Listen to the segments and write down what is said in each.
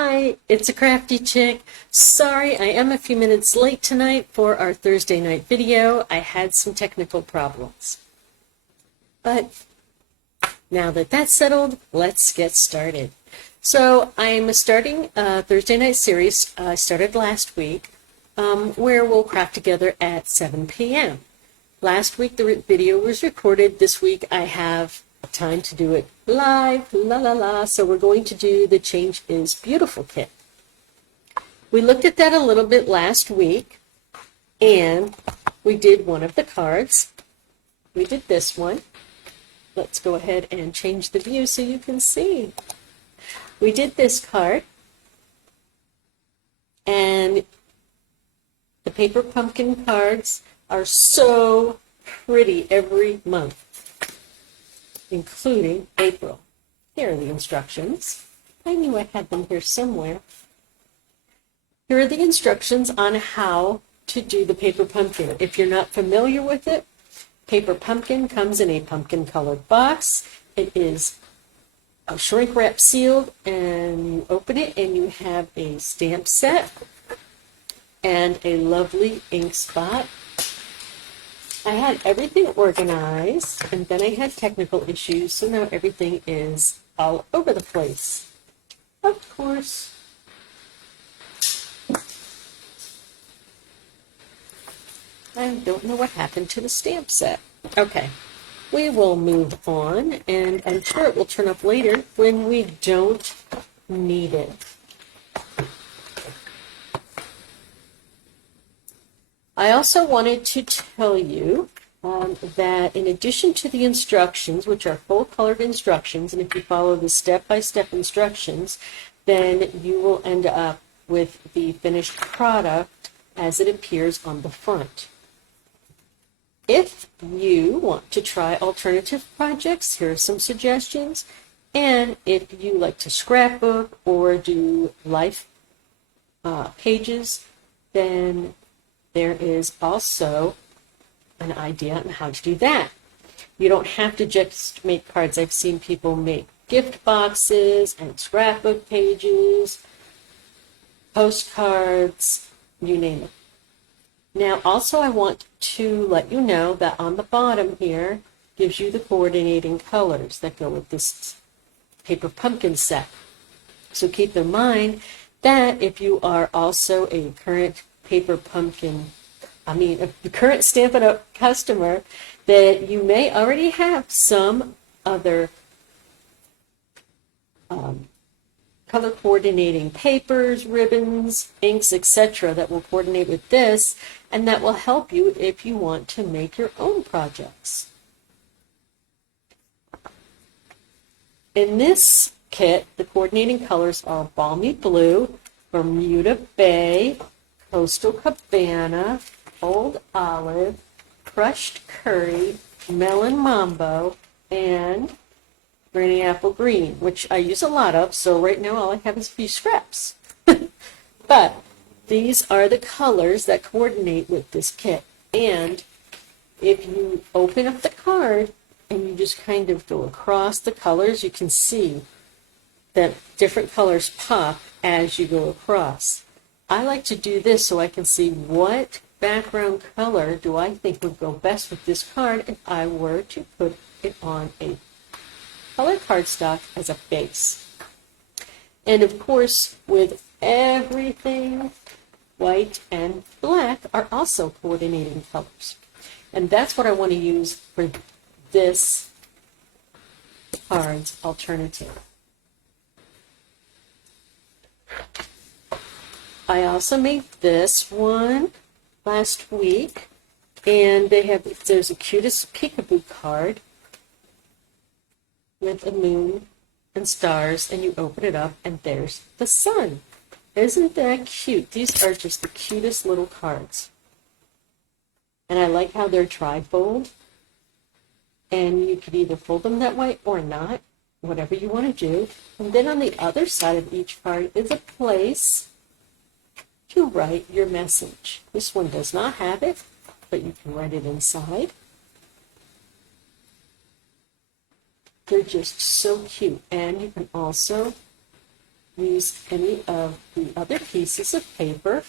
Hi, it's a crafty chick. Sorry, I am a few minutes late tonight for our Thursday night video. I had some technical problems. But now that that's settled, let's get started. So I'm starting a Thursday night series I started last week where we'll craft together at 7 p.m. Last week the video was recorded. This week I have time to do it live, so we're going to do the Change is Beautiful kit. We looked at that a little bit last week, and we did one of the cards. We did this one. Let's go ahead and change the view so you can see. We did this card, and the paper pumpkin cards are so pretty every month, including April. Here are the instructions. I knew I had them here somewhere. Here are the instructions on how to do the paper pumpkin. If you're not familiar with it, paper pumpkin comes in a pumpkin colored box. It is a shrink wrap sealed, and you open it and you have a stamp set and a lovely ink spot. I had everything organized, and then I had technical issues, so now everything is all over the place. Of course, I don't know what happened to the stamp set. Okay, we will move on, and I'm sure it will turn up later when we don't need it. I also wanted to tell you that in addition to the instructions, which are full-colored instructions, and if you follow the step-by-step instructions, then you will end up with the finished product as it appears on the front. If you want to try alternative projects, here are some suggestions. And if you like to scrapbook or do life pages, then there is also an idea on how to do that. You don't have to just make cards. I've seen people make gift boxes and scrapbook pages, postcards, you name it. Now, also I want to let you know that on the bottom here gives you the coordinating colors that go with this paper pumpkin set. So keep in mind that if you are also a current current Stampin' Up customer, that you may already have some other color coordinating papers, ribbons, inks, etc. that will coordinate with this, and that will help you if you want to make your own projects. In this kit, the coordinating colors are Balmy Blue, Bermuda Bay, Coastal Cabana, Old Olive, Crushed Curry, Melon Mambo, and Granny Apple Green, which I use a lot of, so right now all I have is a few scraps. But these are the colors that coordinate with this kit. And if you open up the card and you just kind of go across the colors, you can see that different colors pop as you go across. I like to do this so I can see what background color do I think would go best with this card if I were to put it on a colored cardstock as a base. And of course, with everything, white and black are also coordinating colors. And that's what I want to use for this card's alternative. I also made this one last week, and there's a Cutest Peekaboo card with a moon and stars, and you open it up and there's the sun. Isn't that cute? These are just the cutest little cards. And I like how they're tri-fold, and you could either fold them that way or not, whatever you want to do. And then on the other side of each card is a place to write your message. This one does not have it, but you can write it inside. They're just so cute. And you can also use any of the other pieces of paper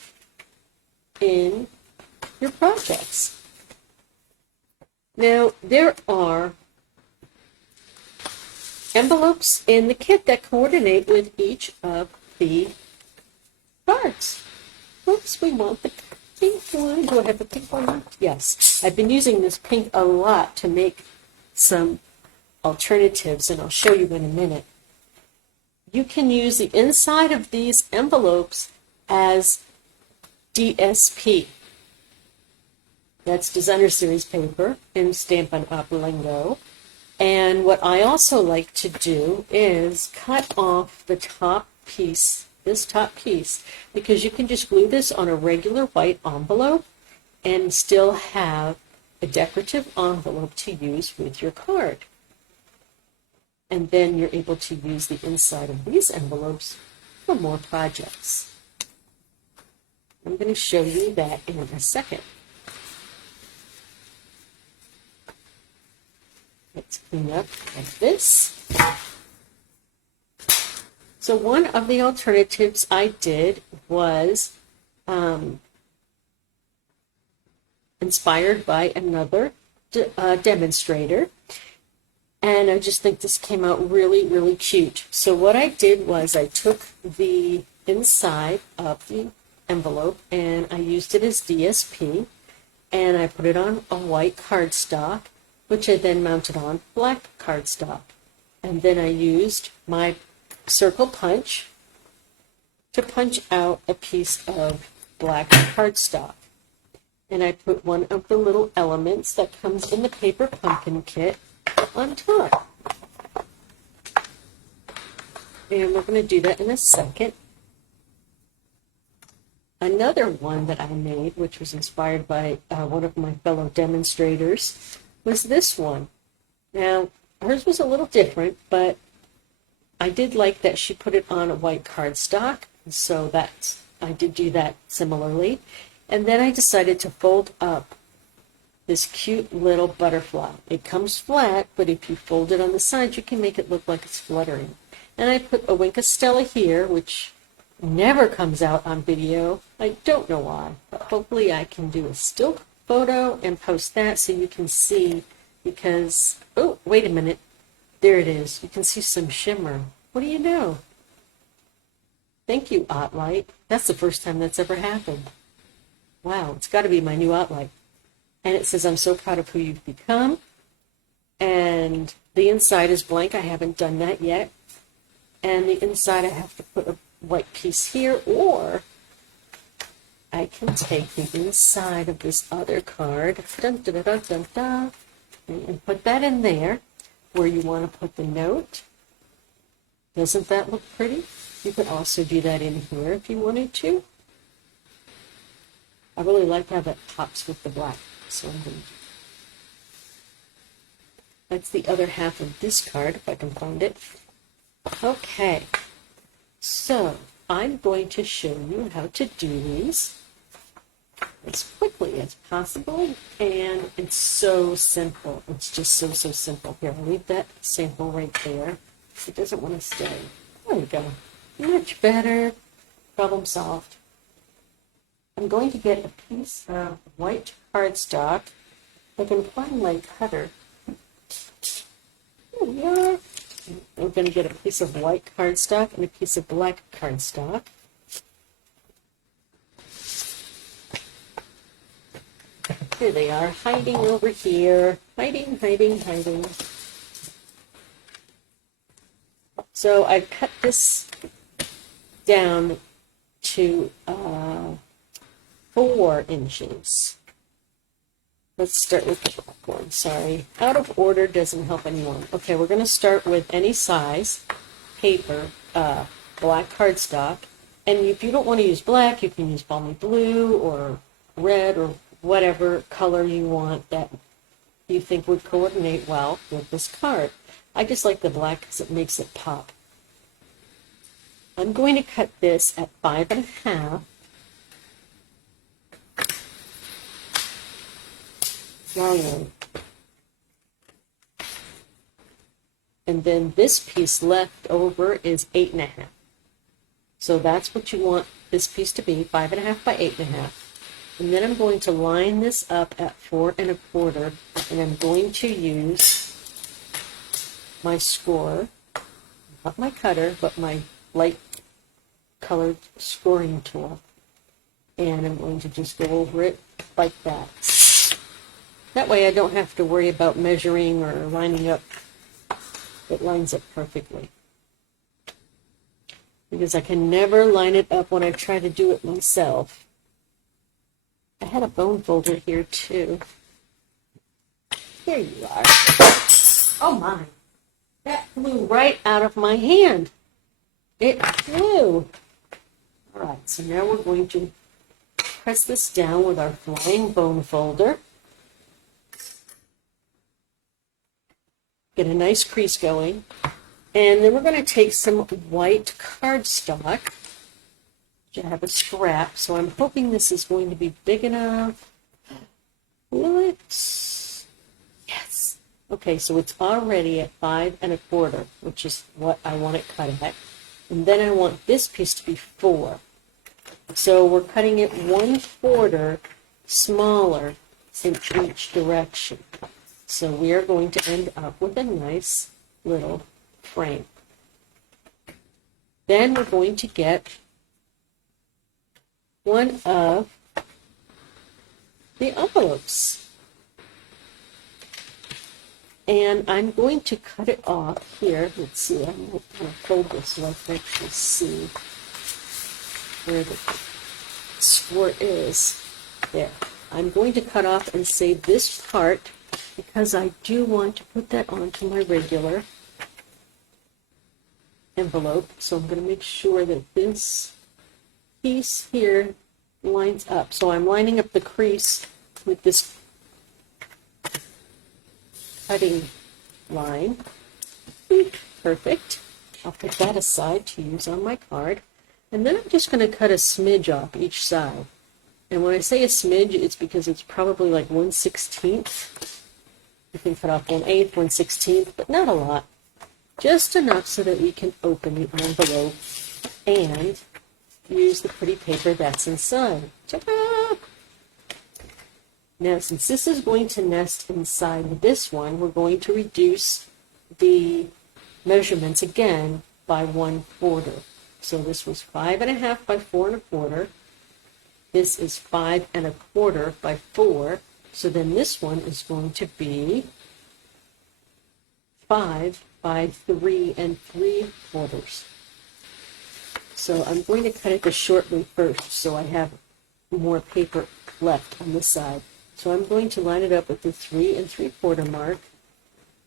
in your projects. Now, there are envelopes in the kit that coordinate with each of the cards. Oops, we want the pink one. Do I have the pink one? Yes. I've been using this pink a lot to make some alternatives, and I'll show you in a minute. You can use the inside of these envelopes as DSP. That's Designer Series paper in Stampin' Up lingo. And what I also like to do is cut off the top piece, this top piece, because you can just glue this on a regular white envelope and still have a decorative envelope to use with your card. And then you're able to use the inside of these envelopes for more projects. I'm going to show you that in a second. Let's clean up like this. So one of the alternatives I did was inspired by another demonstrator. And I just think this came out really, really cute. So what I did was I took the inside of the envelope and I used it as DSP, and I put it on a white cardstock, which I then mounted on black cardstock. And then I used my circle punch to punch out a piece of black cardstock. And I put one of the little elements that comes in the paper pumpkin kit on top. And we're going to do that in a second. Another one that I made, which was inspired by one of my fellow demonstrators, was this one. Now, hers was a little different, but I did like that she put it on a white cardstock, so I did do that similarly. And then I decided to fold up this cute little butterfly. It comes flat, but if you fold it on the side, you can make it look like it's fluttering. And I put a Wink of Stella here, which never comes out on video. I don't know why, but hopefully I can do a still photo and post that so you can see, because, oh, wait a minute. There it is. You can see some shimmer. What do you know? Thank you, OttLite. That's the first time that's ever happened. Wow, it's got to be my new OttLite. And it says, I'm so proud of who you've become. And the inside is blank. I haven't done that yet. And the inside, I have to put a white piece here, or I can take the inside of this other card, dun, dun, dun, dun, dun, and put that in there where you want to put the note. Doesn't that look pretty? You could also do that in here if you wanted to. I really like how that pops with the black. So I'm going to do. That's the other half of this card, if I can find it. Okay, so I'm going to show you how to do these as quickly as possible, and it's so simple. It's just so simple. Here, I'll leave that sample right there. It doesn't want to stay. There we go. Much better. Problem solved. I'm going to get a piece of white cardstock. I can find my cutter. Here we are. We're going to get a piece of white cardstock and a piece of black cardstock. Here they are, hiding over here. Hiding. So I cut this down to 4 inches. Let's start with the black one. Sorry, out of order doesn't help anyone. Okay, we're going to start with any size paper, black cardstock. And if you don't want to use black, you can use balmy blue or red or whatever color you want that you think would coordinate well with this card. I just like the black because it makes it pop. I'm going to cut this at 5 1/2. And then this piece left over is 8 1/2. So that's what you want this piece to be, 5.5 by 8.5. And then I'm going to line this up at 4.25, and I'm going to use my score, not my cutter, but my light colored scoring tool. And I'm going to just go over it like that. That way I don't have to worry about measuring or lining up. It lines up perfectly. Because I can never line it up when I try to do it myself. I had a bone folder here too. Here you are. Oh my. That flew right out of my hand. It flew. All right, so now we're going to press this down with our flying bone folder. Get a nice crease going. And then we're going to take some white cardstock. I have a scrap, so I'm hoping this is going to be big enough. Will it? Yes. Okay, so it's already at 5.25, which is what I want it cut at. And then I want this piece to be 4. So we're cutting it 1/4 smaller in each direction. So we are going to end up with a nice little frame. Then we're going to get one of the envelopes. And I'm going to cut it off here. Let's see, I'm going to fold this so I can actually see where the score is. There. I'm going to cut off and save this part because I do want to put that onto my regular envelope. So I'm going to make sure that this piece here lines up. So I'm lining up the crease with this cutting line. Perfect. I'll put that aside to use on my card. And then I'm just going to cut a smidge off each side. And when I say a smidge, it's because it's probably like 1/16. You can cut off 1/8, 1/16, but not a lot. Just enough so that we can open the envelope and use the pretty paper that's inside. Ta-da! Now, since this is going to nest inside this one, we're going to reduce the measurements again by 1/4. So this was 5.5 by 4.25. This is 5.25 by 4. So then this one is going to be 5 by 3 3/4. So I'm going to cut it the short way first so I have more paper left on this side. So I'm going to line it up with the 3 3/4 mark,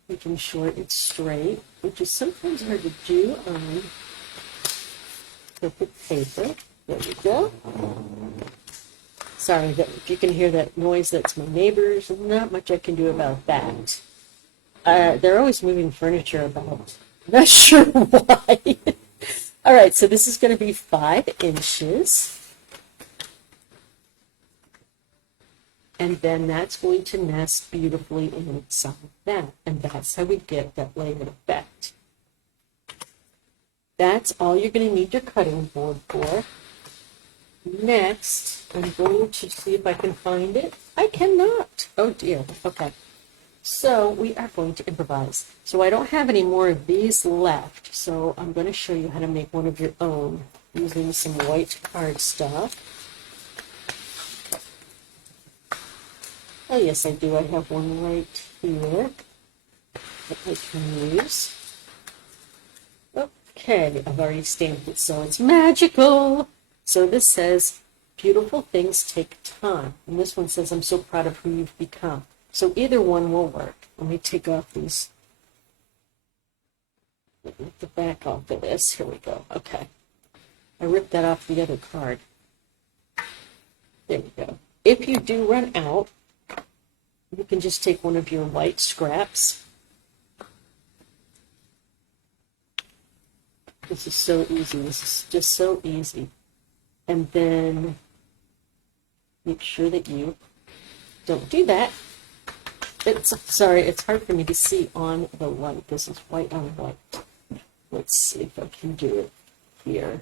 making sure it's straight, which is sometimes hard to do on perfect paper. There we go. Sorry that if you can hear that noise, that's my neighbors. Not much I can do about that. They're always moving furniture about. I'm not sure why. All right, so this is going to be 5 inches. And then that's going to nest beautifully inside that. And that's how we get that layered effect. That's all you're going to need your cutting board for. Next, I'm going to see if I can find it. I cannot. Oh dear. Okay. So we are going to improvise. So I don't have any more of these left. So I'm going to show you how to make one of your own using some white cardstock. Oh yes, I do. I have one right here that I can use. Okay, I've already stamped it, so it's magical. So this says, beautiful things take time. And this one says, I'm so proud of who you've become. So either one will work. Let me take off these, get the back off of this. Here we go. Okay. I ripped that off the other card. There we go. If you do run out, you can just take one of your white scraps. This is so easy. This is just so easy. And then make sure that you don't do that. Sorry, it's hard for me to see on the light. This is white on white. Let's see if I can do it here.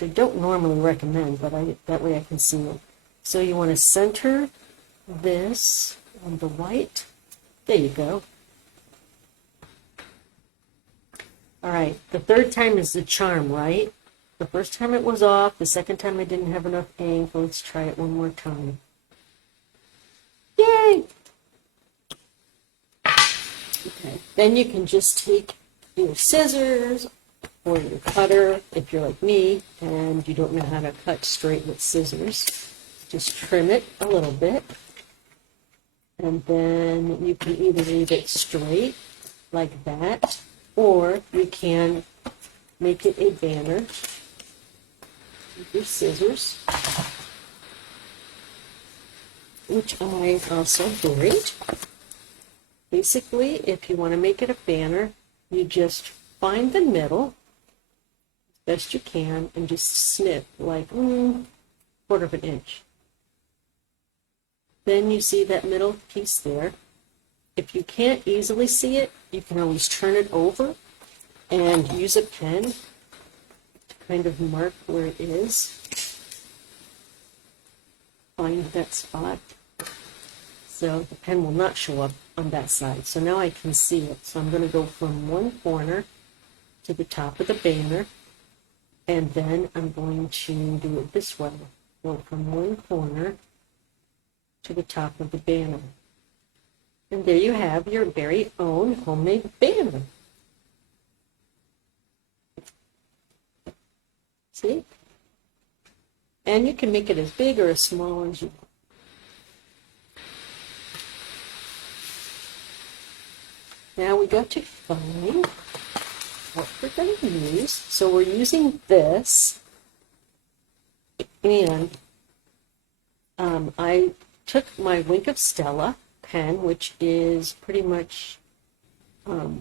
which I don't normally recommend, but that way I can see it. So you want to center this on the white. There you go. All right, the third time is the charm, right? The first time it was off, the second time I didn't have enough ink. Let's try it one more time. Yay! Okay, then you can just take your scissors or your cutter, if you're like me, and you don't know how to cut straight with scissors. Just trim it a little bit, and then you can either leave it straight, like that, or you can make it a banner with your scissors, which I also did. Basically, if you want to make it a banner, you just find the middle as best you can and just snip like quarter of an inch. Then you see that middle piece there. If you can't easily see it, you can always turn it over and use a pen to kind of mark where it is. Find that spot. So the pen will not show up on that side. So now I can see it. So I'm going to go from one corner to the top of the banner, and then I'm going to do it this way. Go from one corner to the top of the banner. And there you have your very own homemade banner. See? And you can make it as big or as small as you want. Now we got to find what we're going to use. So we're using this, and I took my Wink of Stella pen, which is pretty much glitter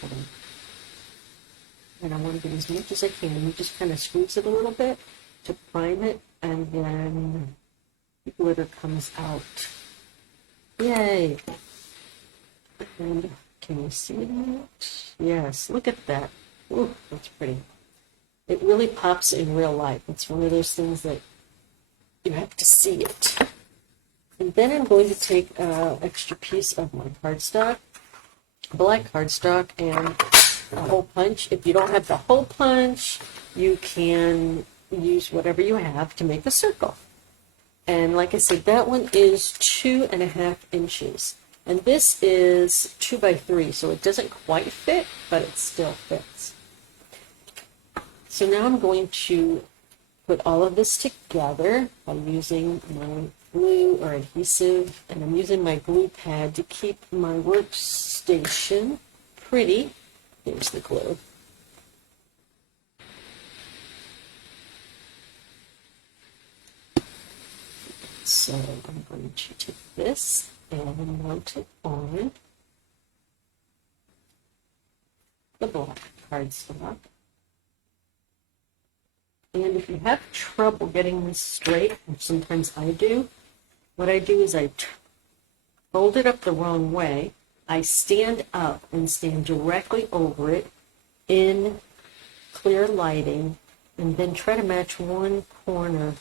pen. And I want to get as much as I can. You just kind of squeeze it a little bit to prime it, and then the glitter comes out. Yay! And can you see that? Yes, look at that. Ooh, that's pretty. It really pops in real life. It's one of those things that you have to see it. And then I'm going to take an extra piece of my cardstock, black cardstock, and a hole punch. If you don't have the hole punch, you can use whatever you have to make a circle. And like I said, that one is 2.5 inches. And this is 2 by 3, so it doesn't quite fit, but it still fits. So now I'm going to put all of this together by using my glue or adhesive, and I'm using my glue pad to keep my workstation pretty. Here's the glue. So I'm going to take this and mount it on the black cardstock. And if you have trouble getting this straight, which sometimes I do, what I do is I fold it up the wrong way. I stand up and stand directly over it in clear lighting, and then try to match one corner.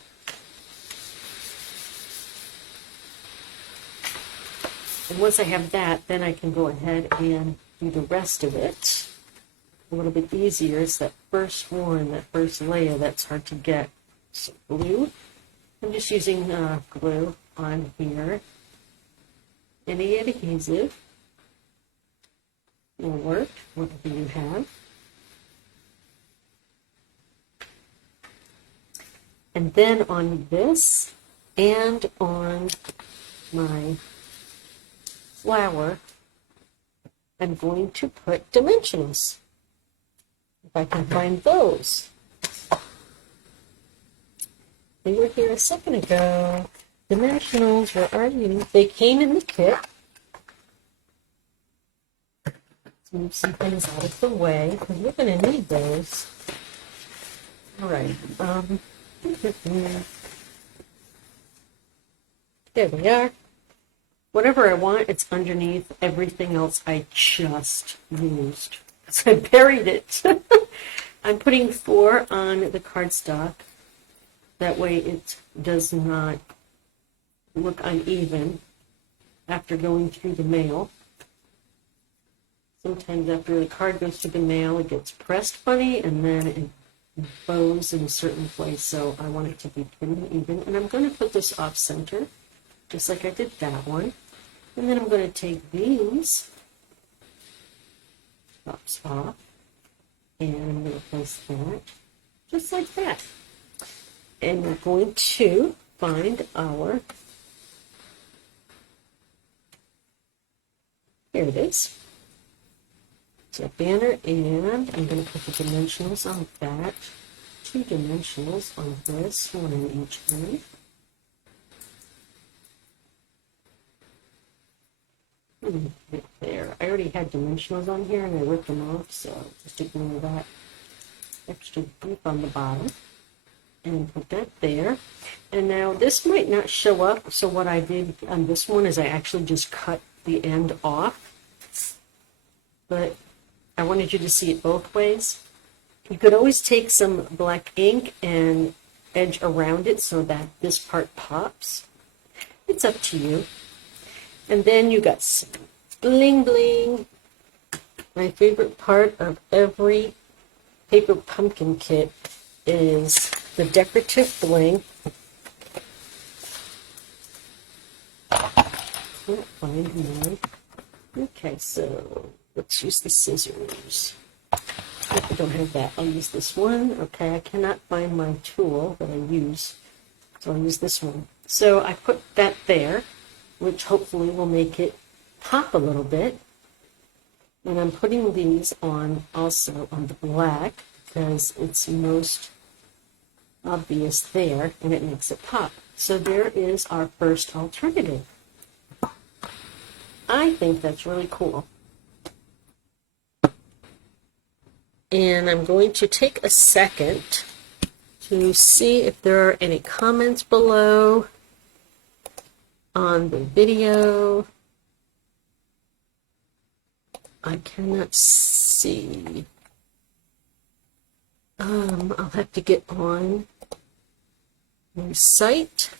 And once I have that, then I can go ahead and do the rest of it a little bit easier. It's that first one, that first layer, that's hard to get. So glue. I'm just using glue on here. Any adhesive will work, whatever you have. And then on this and on my flower, I'm going to put dimensionals, if I can find those. They were here a second ago. Dimensionals, where are you? They came in the kit. Let's move some things out of the way, because we're going to need those. All right. There we are. whatever I want, it's underneath. Everything else I just used. So I buried it. I'm putting 4 on the cardstock. That way it does not look uneven after going through the mail. Sometimes after the card goes through the mail, it gets pressed funny and then it bows in a certain place. So I want it to be pretty even. And I'm going to put this off center, just like I did that one. And then I'm going to take these tops off, and I'm going to place that just like that. And we're going to find our, here it is. It's a banner, and I'm going to put the dimensionals on that, 2 dimensionals on this, 1 in each end. There. I already had dimensionals on here and I ripped them off, so just ignore that extra group on the bottom. And put that there. And now this might not show up, so what I did on this one is I actually just cut the end off. But I wanted you to see it both ways. You could always take some black ink and edge around it so that this part pops. It's up to you. And then you got some bling bling. My favorite part of every paper pumpkin kit is the decorative bling. Can't find mine. Okay, so let's use the scissors. If I don't have that, I'll use this one. Okay, I cannot find my tool that I use, so I'll use this one. So I put that there, which hopefully will make it pop a little bit. And I'm putting these on also on the black because it's most obvious there and it makes it pop. So there is our first alternative. I think that's really cool. And I'm going to take a second to see if there are any comments below on the video. I cannot see. I'll have to get on my site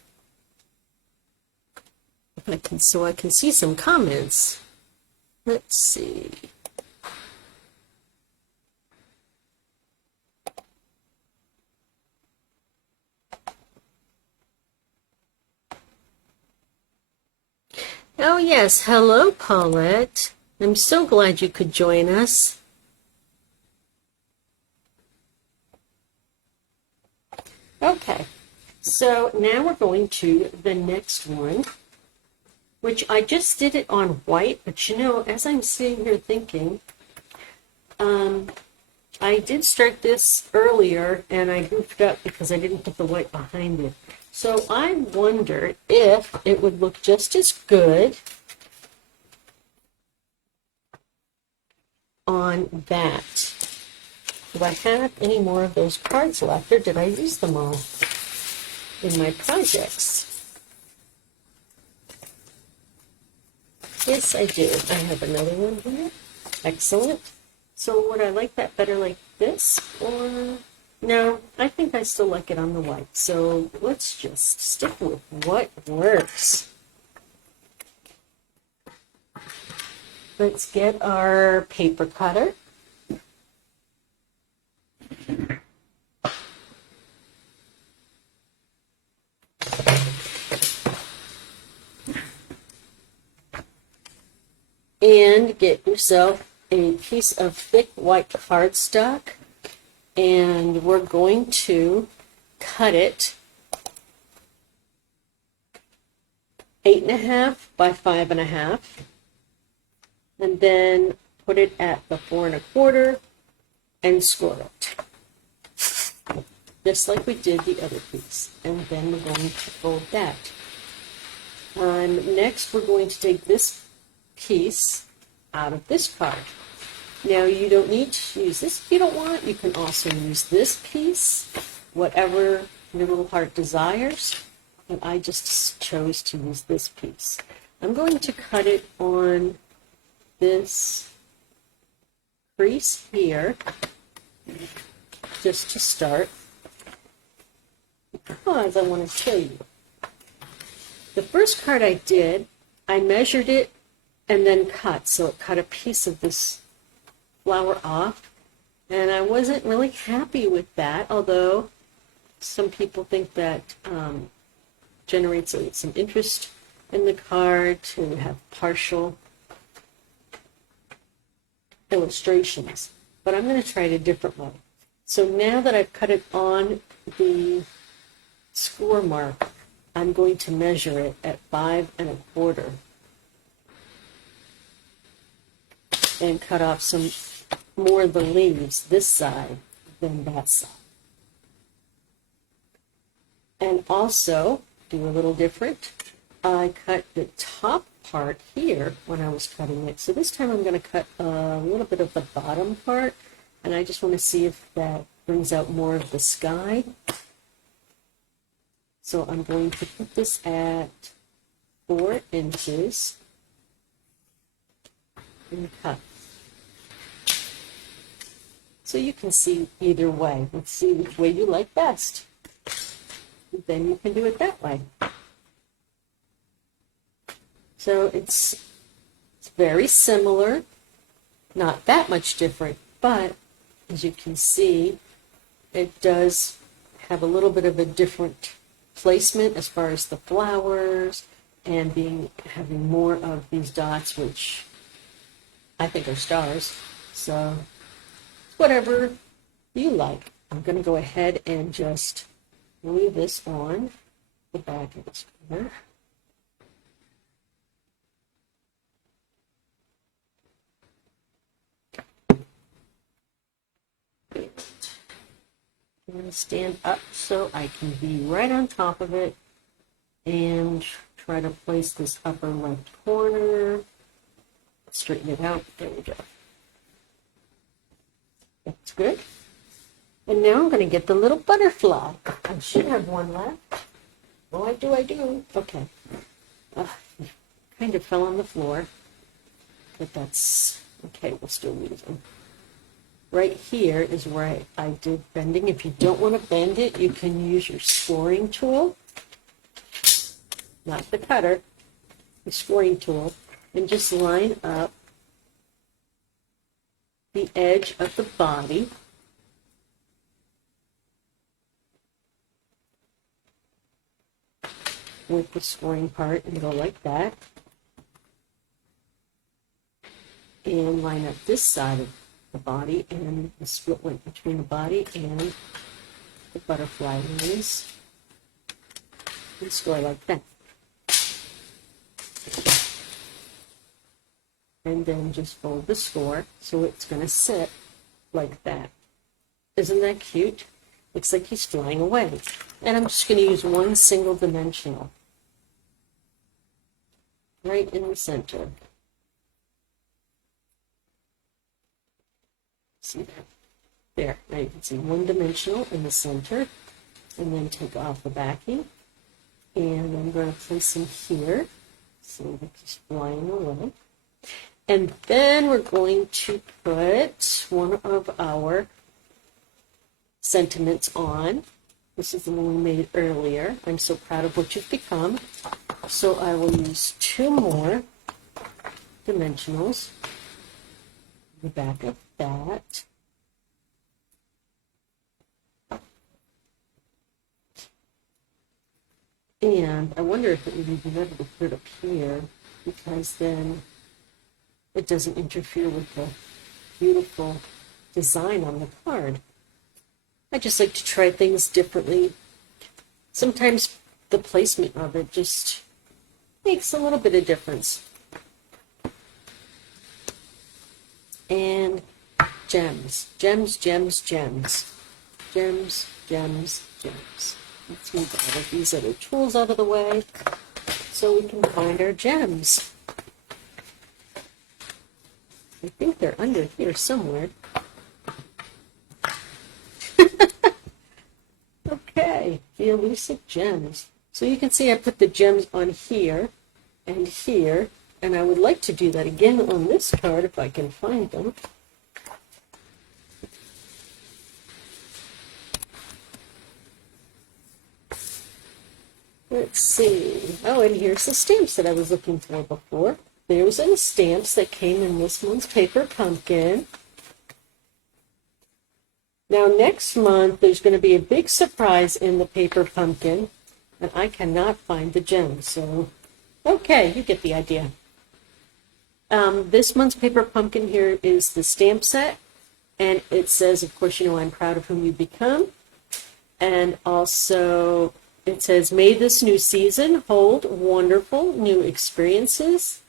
if I can, so I can see some comments. Let's see. Oh yes, hello Paulette. I'm so glad you could join us. Okay, so now we're going to the next one, which I just did it on white, but you know, as I'm sitting here thinking, I did start this earlier and I goofed up because I didn't put the white behind it. So I wondered if it would look just as good on that. Do I have any more of those cards left, or did I use them all in my projects? Yes, I did. I have another one here. Excellent. So would I like that better like this, or no? I think I still like it on the white. So let's just stick with what works. Let's get our paper cutter. And get yourself a piece of thick white cardstock, and we're going to cut it 8.5 by 5.5, and then put it at the 4 1/4 and score it, just like we did the other piece. And then we're going to fold that. Next, we're going to take this piece out of this card. Now, you don't need to use this if you don't want. You can also use this piece, whatever your little heart desires. But I just chose to use this piece. I'm going to cut it on this crease here, just to start, because I want to show you. The first card I did, I measured it and then cut, so it cut a piece of this flower off, and I wasn't really happy with that, although some people think that generates some interest in the card to have partial illustrations. But I'm going to try it a different way. So now that I've cut it on the score mark, I'm going to measure it at 5 1/4 and cut off some more of the leaves this side than that side. And also do a little different. I cut the top part here when I was cutting it. So this time I'm going to cut a little bit of the bottom part, and I just want to see if that brings out more of the sky. So I'm going to put this at 4 inches and cut. So you can see either way. Let's see which way you like best. Then you can do it that way. So it's very similar, not that much different, but as you can see, it does have a little bit of a different placement as far as the flowers and having more of these dots, which I think are stars. So whatever you like. I'm going to go ahead and just glue this on the back of this corner. I'm going to stand up so I can be right on top of it and try to place this upper left corner. Straighten it out. There we go. That's good. And now I'm going to get the little butterfly. I should have one left. Oh, I do. Okay. Kind of fell on the floor. But that's okay. We'll still use them. Right here is where I did bending. If you don't want to bend it, you can use your scoring tool. Not the cutter. The scoring tool. And just line up the edge of the body. With the scoring part and go like that. And line up this side of the body and the split went between the body and the butterfly wings. And score like that. And then just fold the score so it's going to sit like that. Isn't that cute? Looks like he's flying away. And I'm just going to use one single dimensional right in the center. See that? There. Now you can see one dimensional in the center, and then take off the backing. And I'm going to place him here so that he's flying away. And then we're going to put one of our sentiments on. This is the one we made earlier. I'm so proud of what you've become. So I will use 2 more dimensionals. The back of that. And I wonder if it would be better to put it up here, because then it doesn't interfere with the beautiful design on the card. I just like to try things differently. Sometimes the placement of it just makes a little bit of difference. And gems, gems, gems, gems, gems, gems, gems. Let's move all of these other tools out of the way so we can find our gems. I think they're under here somewhere. Okay, the elusive gems. So you can see I put the gems on here, and here. And I would like to do that again on this card if I can find them. Let's see. Oh, and here's the stamps that I was looking for before. There's the stamps that came in this month's Paper Pumpkin. Now, next month, there's going to be a big surprise in the Paper Pumpkin, and I cannot find the gems. So, okay, you get the idea. This month's Paper Pumpkin here is the stamp set, and it says, of course, you know, I'm proud of whom you become. And also, it says, may this new season hold wonderful new experiences.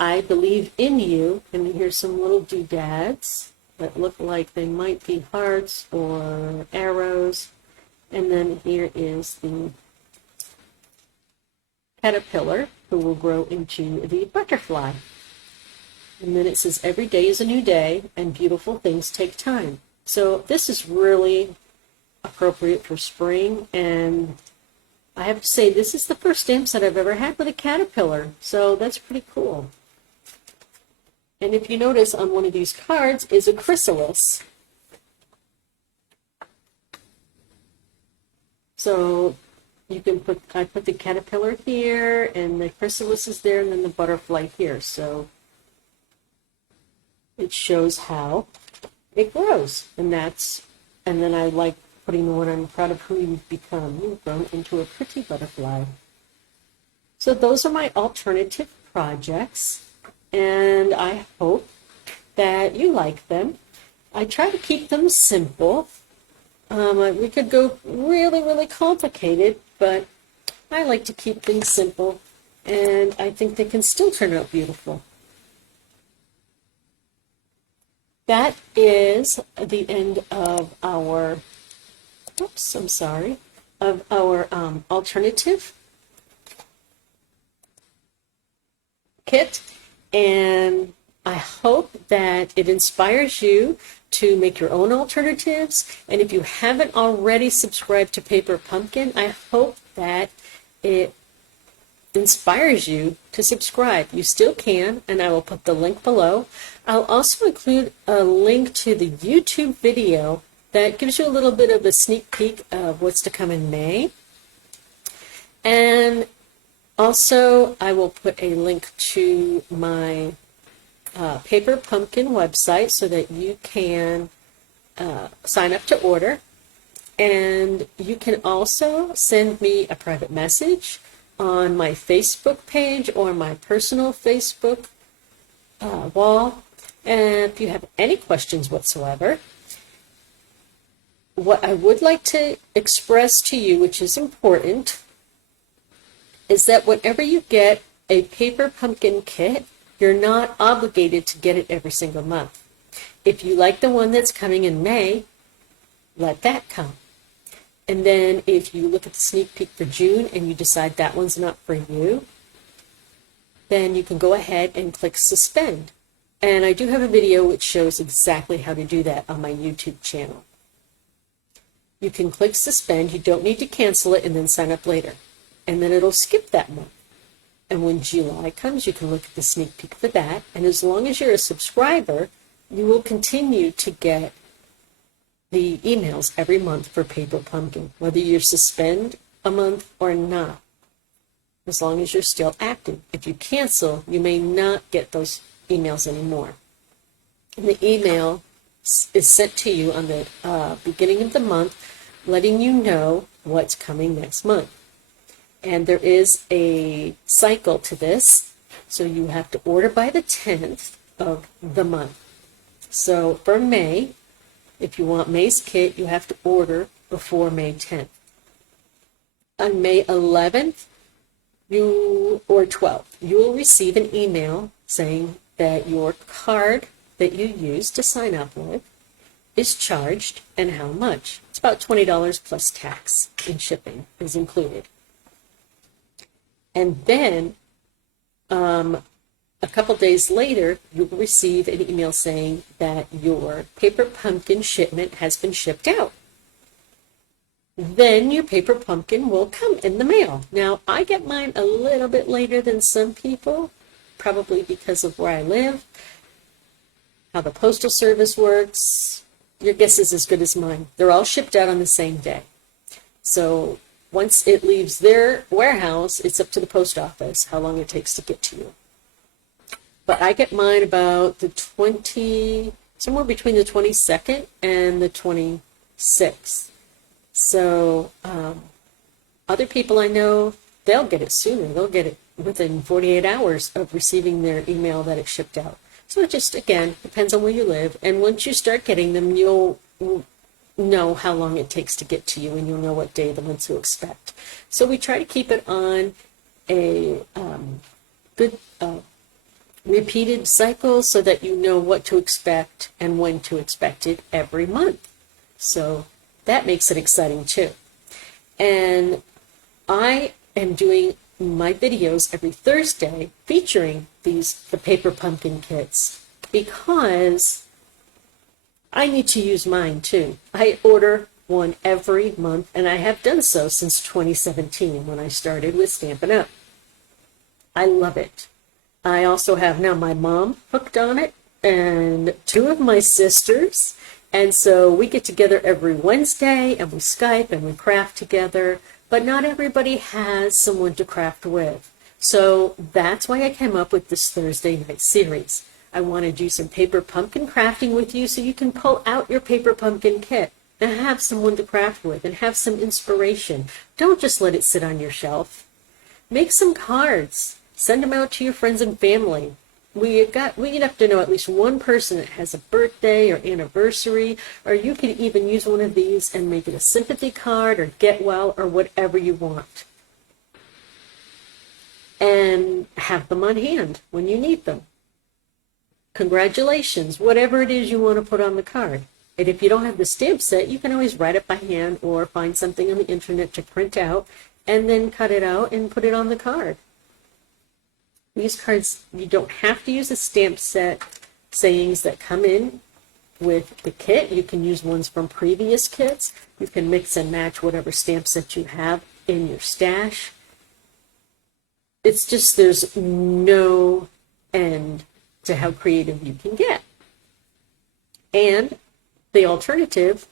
I believe in you. And here's some little doodads that look like they might be hearts or arrows. And then here is the caterpillar who will grow into the butterfly. And then it says, every day is a new day and beautiful things take time. So this is really appropriate for spring, and I have to say this is the first stamp set I've ever had with a caterpillar, so that's pretty cool. And if you notice on one of these cards is a chrysalis. So you can put, I put the caterpillar here and the chrysalis is there and then the butterfly here. So it shows how it grows, and then I like putting the one I'm proud of who you've become. You've grown into a pretty butterfly. So those are my alternative projects, and I hope that you like them. I try to keep them simple. We could go really, really complicated, but I like to keep things simple, and I think they can still turn out beautiful. That is the end of our, of our alternative kit, and I hope that it inspires you to make your own alternatives. And if you haven't already subscribed to Paper Pumpkin, I hope that it inspires you to subscribe. You still can, and I will put the link below. I'll also include a link to the YouTube video that gives you a little bit of a sneak peek of what's to come in May. And also, I will put a link to my Paper Pumpkin website so that you can sign up to order. And you can also send me a private message on my Facebook page or my personal Facebook wall. And if you have any questions whatsoever, what I would like to express to you, which is important, is that whenever you get a Paper Pumpkin kit, you're not obligated to get it every single month. If you like the one that's coming in May, let that come. And then if you look at the sneak peek for June and you decide that one's not for you, then you can go ahead and click suspend. And I do have a video which shows exactly how to do that on my YouTube channel. You can click suspend, you don't need to cancel it, and then sign up later. And then it'll skip that month. And when July comes, you can look at the sneak peek for that. And as long as you're a subscriber, you will continue to get the emails every month for Paper Pumpkin, whether you suspend a month or not, as long as you're still active. If you cancel, you may not get those emails anymore. And the email is sent to you on the beginning of the month, letting you know what's coming next month. And there is a cycle to this, so you have to order by the 10th of the month. So for May, if you want May's kit, you have to order before May 10th. On May 11th or 12th, you will receive an email saying that your card that you used to sign up with is charged and how much. It's about $20 plus tax and shipping is included. And then a couple days later, you will receive an email saying that your Paper Pumpkin shipment has been shipped out. then your paper pumpkin will come in the mail. Now, I get mine a little bit later than some people, probably because of where I live, how the postal service works. Your guess is as good as mine. They're all shipped out on the same day. So once it leaves their warehouse, it's up to the post office how long it takes to get to you. But I get mine about somewhere between the 22nd and the 26th. So other people I know, they'll get it sooner. They'll get it within 48 hours of receiving their email that it's shipped out. So it just, again, depends on where you live. And once you start getting them, you'll know how long it takes to get to you, and you'll know what day the ones to expect. So we try to keep it on a good repeated cycle so that you know what to expect and when to expect it every month. So that makes it exciting too. And I am doing my videos every Thursday featuring the paper pumpkin kits because I need to use mine too. I order one every month, and I have done so since 2017 when I started with Stampin' Up. I love it. I also have now my mom hooked on it and two of my sisters. And so we get together every Wednesday and we Skype and we craft together, but not everybody has someone to craft with. So that's why I came up with this Thursday night series. I want to do some paper pumpkin crafting with you so you can pull out your paper pumpkin kit and have someone to craft with and have some inspiration. Don't just let it sit on your shelf. Make some cards. Send them out to your friends and family. We have to know at least one person that has a birthday or anniversary, or you could even use one of these and make it a sympathy card or get well or whatever you want. And have them on hand when you need them. Congratulations, whatever it is you want to put on the card. And if you don't have the stamp set, you can always write it by hand or find something on the internet to print out and then cut it out and put it on the card. These cards, you don't have to use a stamp set sayings that come in with the kit. You can use ones from previous kits. You can mix and match whatever stamp set you have in your stash. It's just there's no end to how creative you can get. And the alternative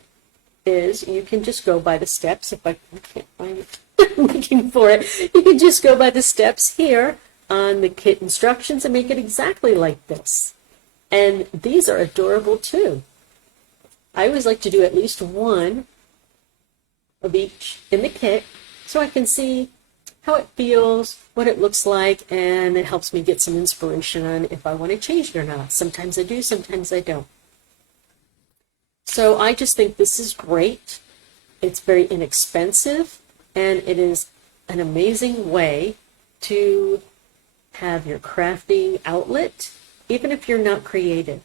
is you can just go by the steps. If I can't find it, I'm looking for it. You can just go by the steps here on the kit instructions and make it exactly like this. And these are adorable too. I always like to do at least one of each in the kit so I can see how it feels, what it looks like, and it helps me get some inspiration on if I want to change it or not. Sometimes I do, sometimes I don't. So I just think this is great. It's very inexpensive, and it is an amazing way to have your crafting outlet, even if you're not creative.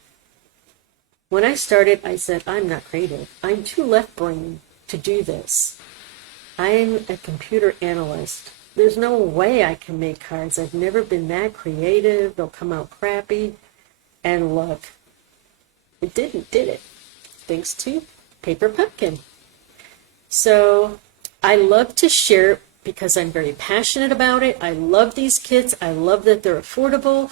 When I started, I said, I'm not creative. I'm too left-brained to do this. I'm a computer analyst. There's no way I can make cards. I've never been that creative. They'll come out crappy. And look, it did it? Thanks to Paper Pumpkin. So I love to share because I'm very passionate about it. I love these kits. I love that they're affordable.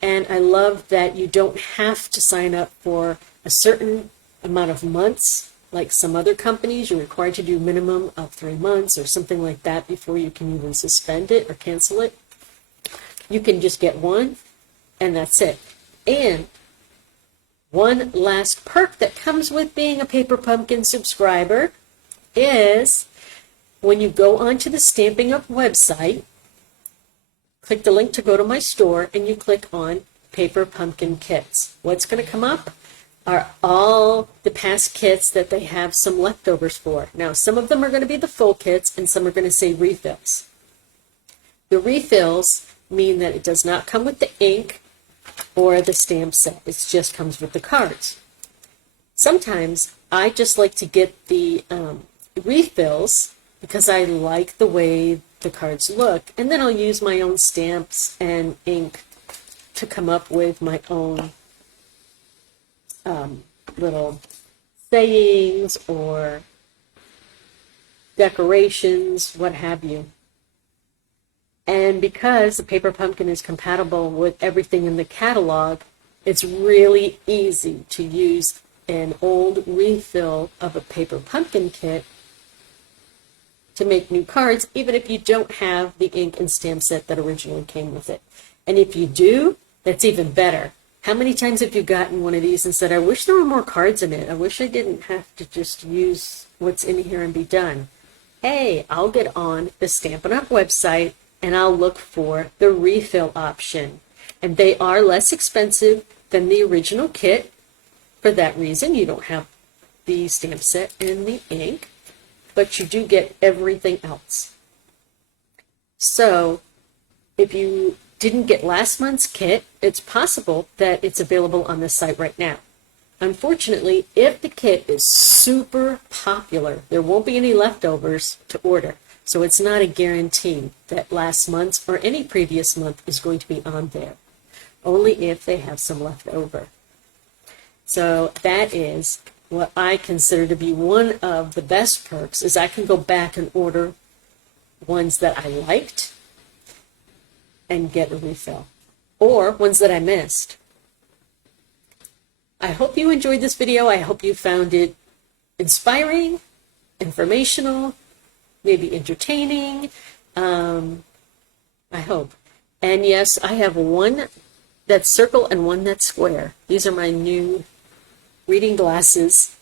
And I love that you don't have to sign up for a certain amount of months. Like some other companies, you're required to do a minimum of 3 months or something like that before you can even suspend it or cancel it. You can just get one, and that's it. And one last perk that comes with being a Paper Pumpkin subscriber is when you go onto the Stampin' Up website, click the link to go to my store, and you click on Paper Pumpkin Kits. What's going to come up are all the past kits that they have some leftovers for. Now, some of them are going to be the full kits, and some are going to say refills. The refills mean that it does not come with the ink or the stamp set. It just comes with the cards. Sometimes I just like to get the refills because I like the way the cards look, and then I'll use my own stamps and ink to come up with my own little sayings or decorations, what have you. And because the paper pumpkin is compatible with everything in the catalog, it's really easy to use an old refill of a paper pumpkin kit to make new cards, even if you don't have the ink and stamp set that originally came with it. And if you do, that's even better. How many times have you gotten one of these and said, I wish there were more cards in it. I wish I didn't have to just use what's in here and be done. Hey, I'll get on the Stampin' Up website and I'll look for the refill option. And they are less expensive than the original kit. For that reason, you don't have the stamp set and the ink, but you do get everything else. So if you didn't get last month's kit, it's possible that it's available on the site right now. Unfortunately, if the kit is super popular, there won't be any leftovers to order. So it's not a guarantee that last month's or any previous month is going to be on there. Only if they have some left over. So that is what I consider to be one of the best perks, is I can go back and order ones that I liked and get a refill, or ones that I missed. I hope you enjoyed this video. I hope you found it inspiring, informational, maybe entertaining. I hope. And yes, I have one that's circle and one that's square. These are my new reading glasses.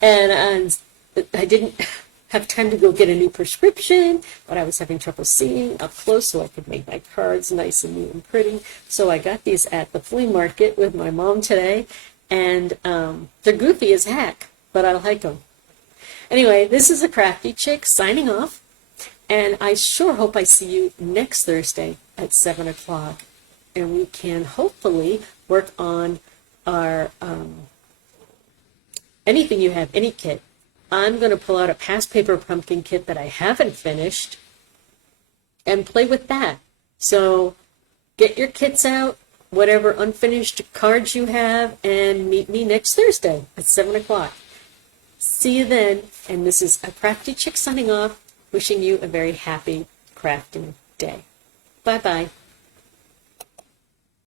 And I didn't have time to go get a new prescription, but I was having trouble seeing up close so I could make my cards nice and neat and pretty. So I got these at the flea market with my mom today, and they're goofy as heck, but I like them. Anyway, this is a Crafty Chick signing off, and I sure hope I see you next Thursday at 7 o'clock, and we can hopefully work on our anything you have, any kit. I'm going to pull out a past paper pumpkin kit that I haven't finished and play with that. So get your kits out, whatever unfinished cards you have, and meet me next Thursday at 7 o'clock. See you then. And this is a Crafty Chick signing off, wishing you a very happy crafting day. Bye-bye.